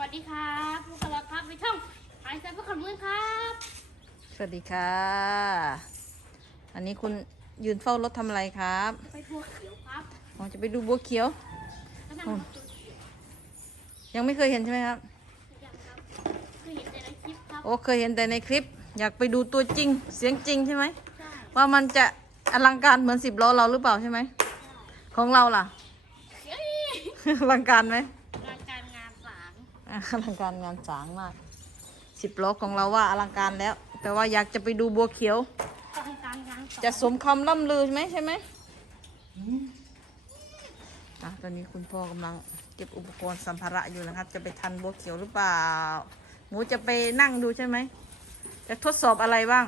วัสดีครับพวกเราครับในช่องไอซ์แซมพวกขมือครับ สวัสดีค่ะ อันนี้คุณยืนเฝ้ารถทำอะไรครับไปทัวร์เขียวครับอ๋อจะไปดูบัวเขียวแล้วนั่งรถตัวเขียวยังไม่เคยเห็นใช่ไหมครับยังครับคือเห็นแต่ในคลิปครับโอ้เคยเห็นแต่ในคลิป อยากไปดูตัวจริงเสียงจริงใช่ไหม ใช่ว่ามันจะอลังการเหมือนสิบล้อเราหรือเปล่าใช่ไหม ของเราล่ะเฮ้ยอลังการไหม รายการงานสาง อะอลังการงานสางมากสิบล้อของเราว่าอลังการแล้ว แต่ว่าอยากจะไปดูบัวเขียวรายการงานสางจะสมคำล่ำลือไหมใช่ไหมอะตอนนี้คุณพ่อกำลังเก็บอุปกรณ์สัมภาระอยู่นะครับ จะไปทันบัวเขียวหรือเปล่า หมูจะไปนั่งดูใช่ไหม จะทดสอบอะไรบ้าง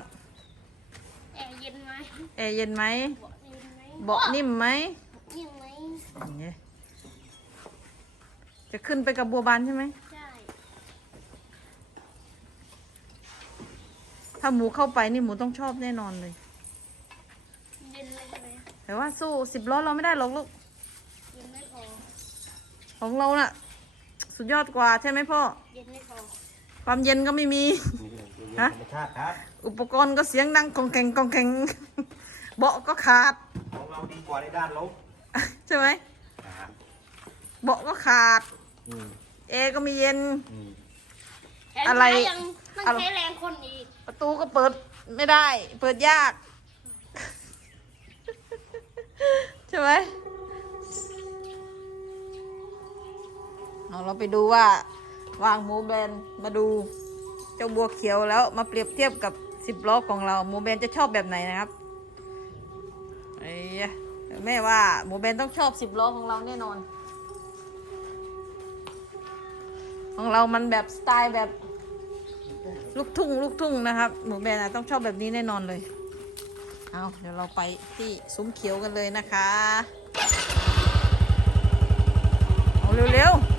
แอร์เย็นไหมแอร์เย็นไหมเบาะเย็นไหมเบาะนิ่มไหมนิ่มไหมอย่างเงี้ยจะขึ้นไปกับบัวบานใช่ไหม ใช่ ถ้าหมูเข้าไปนี่หมูต้องชอบแน่นอนเลย เย็นเลยใช่ไหมแต่ว่าสู้สิบล้อเราไม่ได้หรอกลูก เย็นไม่พอ ของเราน่ะ สุดยอดกว่าใช่ไหมพ่อ เย็นไม่พอ ความเย็นก็ไม่มีฮะธรรมชาติครับอุปกรณ์ก็เสียงดังกองแข่งกองแข่งเบาะก็ขาด ของเราดีกว่าในด้านลบใช่ไหมนะครับเบาะก็ขาด อืมเอร์ก็ไม่เย็น อืมแขนอะไรซ้ายยังต้องอะไรใช้แรงคนอีก ประตูก็เปิดไม่ได้ เปิดยาก ใช่ไหมเอาเราไปดูว่าวางหมูแบนมาดูเจ้าบัวเขียวแล้วมาเปรียบเทียบกับสิบล้อของเราหมูแบนจะชอบแบบไหนนะครับไอ้แม่ว่าหมูแบนต้องชอบสิบล้อของเราแน่นอน ของเรามันแบบสไตล์แบบ ลูกทุ่งลูกทุ่งนะครับหมูแบนต้องชอบแบบนี้แน่นอนเลย เอาเดี๋ยวเราไปที่ซุ้มเขียวกันเลยนะคะ เอาเร็วๆ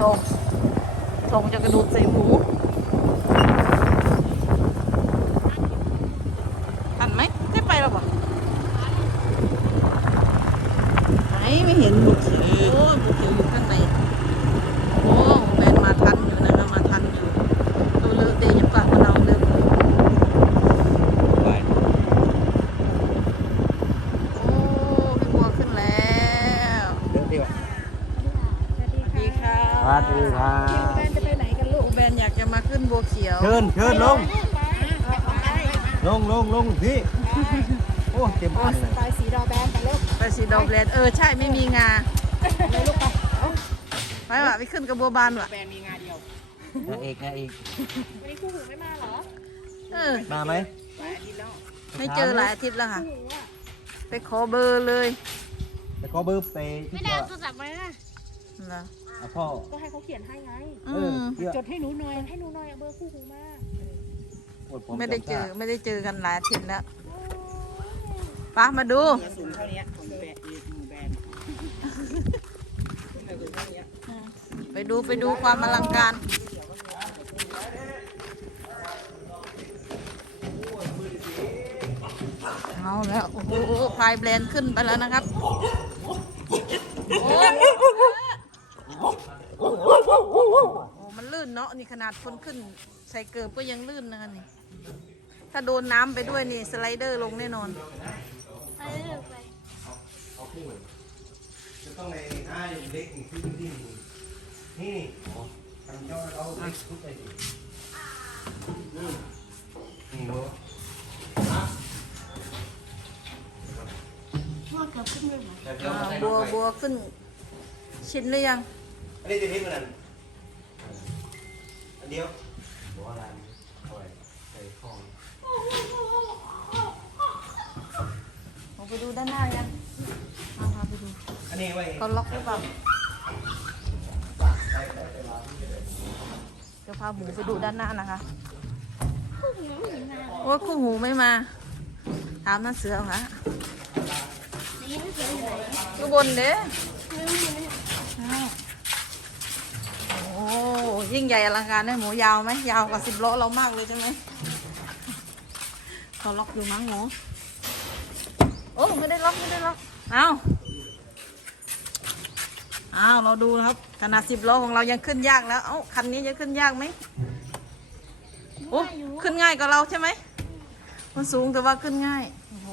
ชงชงจะกระดูดใส่หมูทันไหมได้ไปแล้วปะไหนไม่เห็นหมูเขียวโอ้ยหมูเขียวอยู่ข้างใน โอ้แมนมาทันอยู่นะคะมาทันอยู่ดูเลอะเตะยังปากมะนาวเลย ไป โอ้พี่บัวขึ้นแล้ว เดี๋ยวเดี๋ยว สวัสดีค่ะ สวัสดีครับ แบนจะไปไหนกันลูกแบนอยากจะมาขึ้นบัวเขียว เชิญเชิญลง ล งลงลงพี่ โอ้เต็มพันเลยไปสีดอแบนไปลูกไปสีดอกแลนด์เออใช่ไม่มีงาเลยลูกไปเอาไปว่ะไปขึ้นกับบัวบานว่ะแบนมีงานเดียวนางเอกนางเอกวันนี้คู่หูไม่มาเหรอเออมาไหมไปอาทิตย์แล้วไม่เจอหลายอาทิตย์แล้วค่ะคู่หูอะไปขอเบอร์เลยแต่ก็เบอร์ไปที่ไม่ได้ตัวเอาโทรศัพท์มานะเหรอเอาพ่อก็ให้เขาเขียนให้ไงอืเออมเดี๋ยวจดให้หนูหน่อยให้หนูหน่อยเอาเบอร์คู่หูมา อดผมไม่ได้เจอจำไม่ได้เจอกันหลายอาทิตย์แล้วป้ามาดูสูงเท่านี้ของแบนหมูแบนไม่สูงเท่านี้ไปดูไปดูความอลังการ เอาแล้ว โอ้โหพายแบรนด์ขึ้นไปแล้วนะครับโอ้โอ้มันลื่นเนาะนี่ขนาดคนขึ้นใส่เกิบก็ยังลื่นนะคะนี่ ถ้าโดนน้ำไปด้วยนี่สไลเดอร์ลงแน่นอน ไปเรื่อยไปจะต้องในห้าเล็กที่ที่นี่ทำเจ้าเราเล็กทุกไปดินี่นี่เนาะว่าเกือบขึ้นเลยบัวบัวขึ้น ชินหรือยัง อันนี้จะทิ้งมันอันเดียวบัวอะไร ผมไปดูด้านหน้ายังเอาพาไปดูอันนี้ไว้เขาล็อกหรือเปล่าเดี๋ยวพาหมูไปดูด้านหน้านะคะพวกหนูไม่มาโอ้ยคู่หูไม่มา ถามนั่นเสือเหรอนี่เสียงอยู่ไหนบนเด้อโอ้ยิ่งใหญ่อลังการเนี่ยหมูยาวไหมยาวกว่าสิบโลเรามากเลยใช่ไหม เขาล็อกอยู่มั้งหมูโอ้ไม่ได้ล็อกไม่ได้ล็อกเอาเอาเราดูนะครับขนาดสิบล้อของเรายังขึ้นยากแล้ว เอ้าคันนี้จะขึ้นยากไหมโอ้ขึ้นง่ายกว่าเราใช่ไหมมันสูงแต่ว่าขึ้นง่ายโอ้โห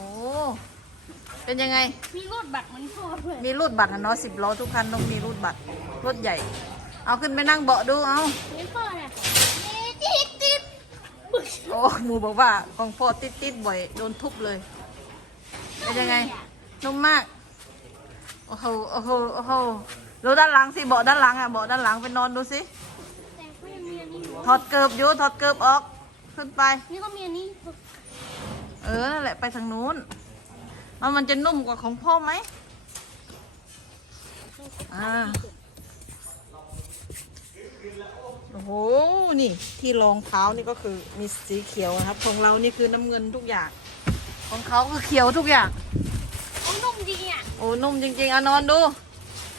เป็นยังไง มีรูดบัตรเหมันพ่อด้วยมีรูดบัตรนะเนาะสิบล้อทุกคันต้องมีรูดบัตรรถใหญ่ เอาขึ้นไปนั่งเบาะดูเอามีพ่อเนี่ยติดติดบึก โอ้หมูบอกว่าของพ่อติดติดๆบ่อยโดนทุบเลยเป็นยังไงนุ่มมากโอ้โหโอ้โหโอ้โหดูด้านหลังสิเบาะด้านหลังอะเบาะด้านหลังไปนอนดูสิถอดเกิบอยู่ถอดเกิบออกขึ้นไป นี่ก็มีอันนี้ เออนั่นแหละไปทางนู้นแล้วมันจะนุ่มกว่าของพ่อไหมอ่า โอ้โห นี่ที่รองเท้านี่ก็คือมีสีเขียวนะครับ ของเรานี่คือน้ำเงินทุกอย่าง ของเขาคือเขียวทุกอย่างโอ้นุ่มดีอะโอ้นุ่มจริงๆเอานอนดู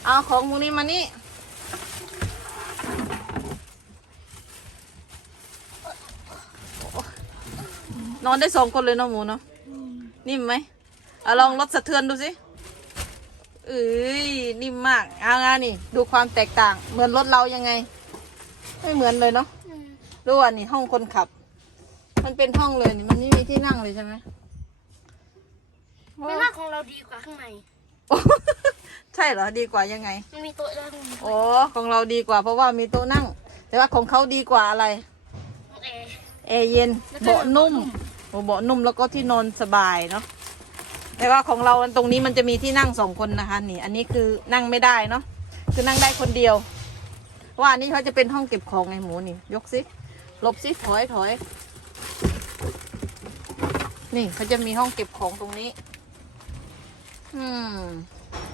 เอาของพวกนี้มานี่ นอนได้สองคนเลยเนาะหมูเนาะ นิ่มไหมเอาลองลดสะเทือนดูสิเอ้ยนิ่มมาก เอางานี่ ดูความแตกต่าง เหมือนรถเรายังไง ไม่เหมือนเลยเนาะอืมดูอะนี่ห้องคนขับ มันเป็นห้องเลยนี่มันไม่มีที่นั่งเลยใช่ไหมไม่ว่าของเราดีกว่าข้างในโอ้ใช่เหรอดีกว่ายังไง มันมีโต๊ะนั่งโอ้ของเราดีกว่า เพราะว่ามีโต๊ะนั่ง แต่ว่าของเขาดีกว่าอะไรแอร์แอร์เย็นแล้วก็เบาะนุ่มโอ้เบาะนุ่มแล้วก็ที่นอนสบายเนาะแต่ว่าของเราตรงนี้มันจะมีที่นั่งสองคนนะคะ นี่ อันนี้คือนั่งไม่ได้เนาะคือนั่งได้คนเดียวเพราะ ว่าอันนี้เขาจะเป็นห้องเก็บของไงหมูนี่ ยกสิหลบสิถอยถอยนี่เขาจะมีห้องเก็บของตรงนี้ อืม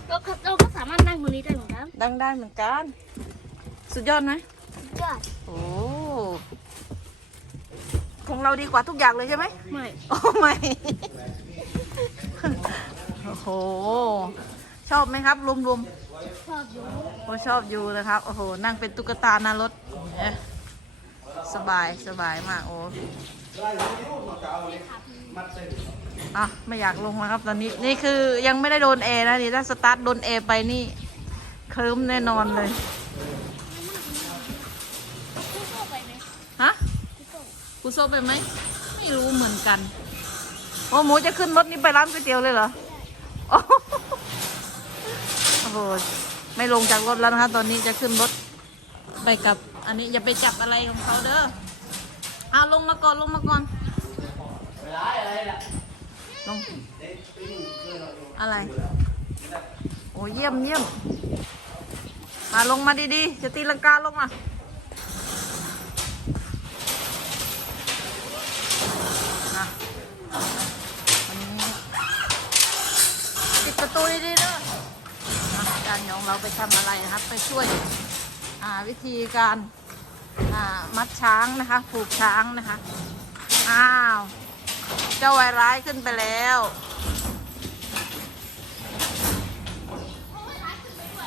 เราก็เราก็สามารถนั่งตรงนี้ได้เหมือนกันดังได้เหมือนกัน สุดยอดไหมยอดโอ้ของเราดีกว่าทุกอย่างเลยใช่ไหมไม่ โอ้ไม่ โอ้โหช อบไหมครับรวมชอบอยู่ๆโอ้ชอบอยู่นะครับ โอ้โห นั่งเป็นตุ๊กตาหน้ารถเอ๊ะสบายสบายมากโอ้อะไม่อยากลงแล้วครับตอนนี้นี่คือยังไม่ได้โดนแอร์นะนี่ถ้าสตาร์ทโดนแอร์ไปนี่เคลิ้มแน่นอนเลยคู่โซ่ไปไหมฮะคู่โซ่กูโซไปไหมไม่รู้เหมือนกัน โอ้หมูจะขึ้นรถนี้ไปร้านก๋วยเตี๋ยวเลยเหรอโอ้โห โหไม่ลงจากรถแล้วนะคะ ตอนนี้จะขึ้นรถไปกับ อันนี้อย่าไปจับอะไรของเขาเด้อเอาลงมาก่อนลงมาก่อนลงอะไรโอ้เยี่ยมเยี่ยมมาลงมาดีๆ จะตีลังกาลงมาอะวันนี้ปิดประตูดีๆาจารย์ยองเราไปทำอะไรนะครับ ไปช่วยวิธีการมัดช้างนะคะ ผูกช้างนะคะ อ้าว เจ้าไวร้ายขึ้นไปแล้ว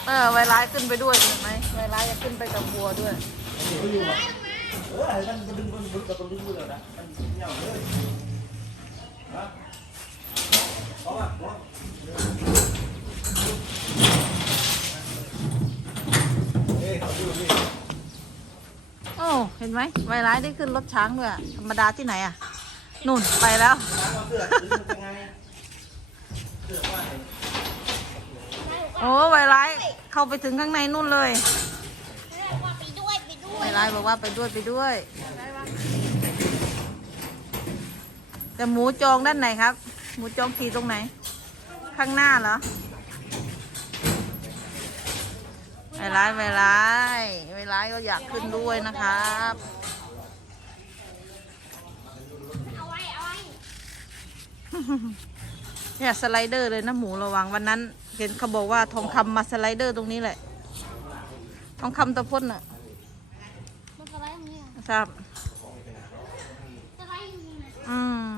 เออไวร้ายขึ้นไปด้วยเห็นไหมไวร้ายจะขึ้นไปกับวัวด้วยโอ้เห็น ไหมไวายร้ายได้ขึ้นรถช้างด้วยอะธรรมดาที่ไหนอะนู่นไปแล้ว โอ้ไวร้ายเข้าไปถึงข้างในนู่นเลยว่าไปด้วยไปด้วไวยร้ายบอกว่าไปด้วยไปด้วย แต่หมูจองด้านไหนครับ หมูจองขี่ตรงไหน ข้างหน้าเหรอไวร้ายไวร้ายไว ร้ายก็อยากขึ้นด้วยนะครับเอาไว้เอาไว้เนี่ยสไลเดอร์เลยนะหมูระวังวันนั้น เห็นเขาบอกว่าทองคำมาสไลเดอร์ตรงนี้แหละ ทองคำตะพ่นน่ะมันสไลด์ตรงนี้อะครับสไลด์ตรงนี้นะอืม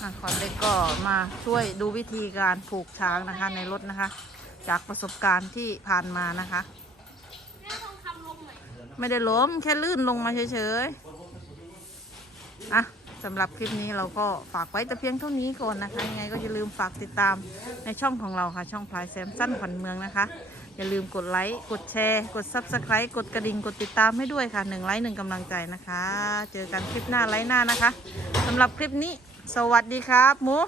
อะขอนเล็กก็มาช่วยดูวิธีการผูกช้างนะคะ ในรถนะคะ จากประสบการณ์ที่ผ่านมานะคะ แม่ทองคำลงหน่อย ไม่ได้ล้มแค่ลื่นลงมาเฉยๆอะสำหรับคลิปนี้เราก็ฝากไว้แต่เพียงเท่านี้ก่อนนะคะ ยังไงก็อย่าลืมฝากติดตามในช่องของเราค่ะ ช่องพลายแซมสั้นขวัญเมืองนะคะ อย่าลืมกดไลค์กดแชร์ กด Subscribe กดกระดิ่งกดติดตามให้ด้วยค่ะหนึ่งไลค์หนึ่งกำลังใจนะคะ เจอกันคลิปหน้าไลค์หน้านะคะสำหรับคลิปนี้ สวัสดีครับหมู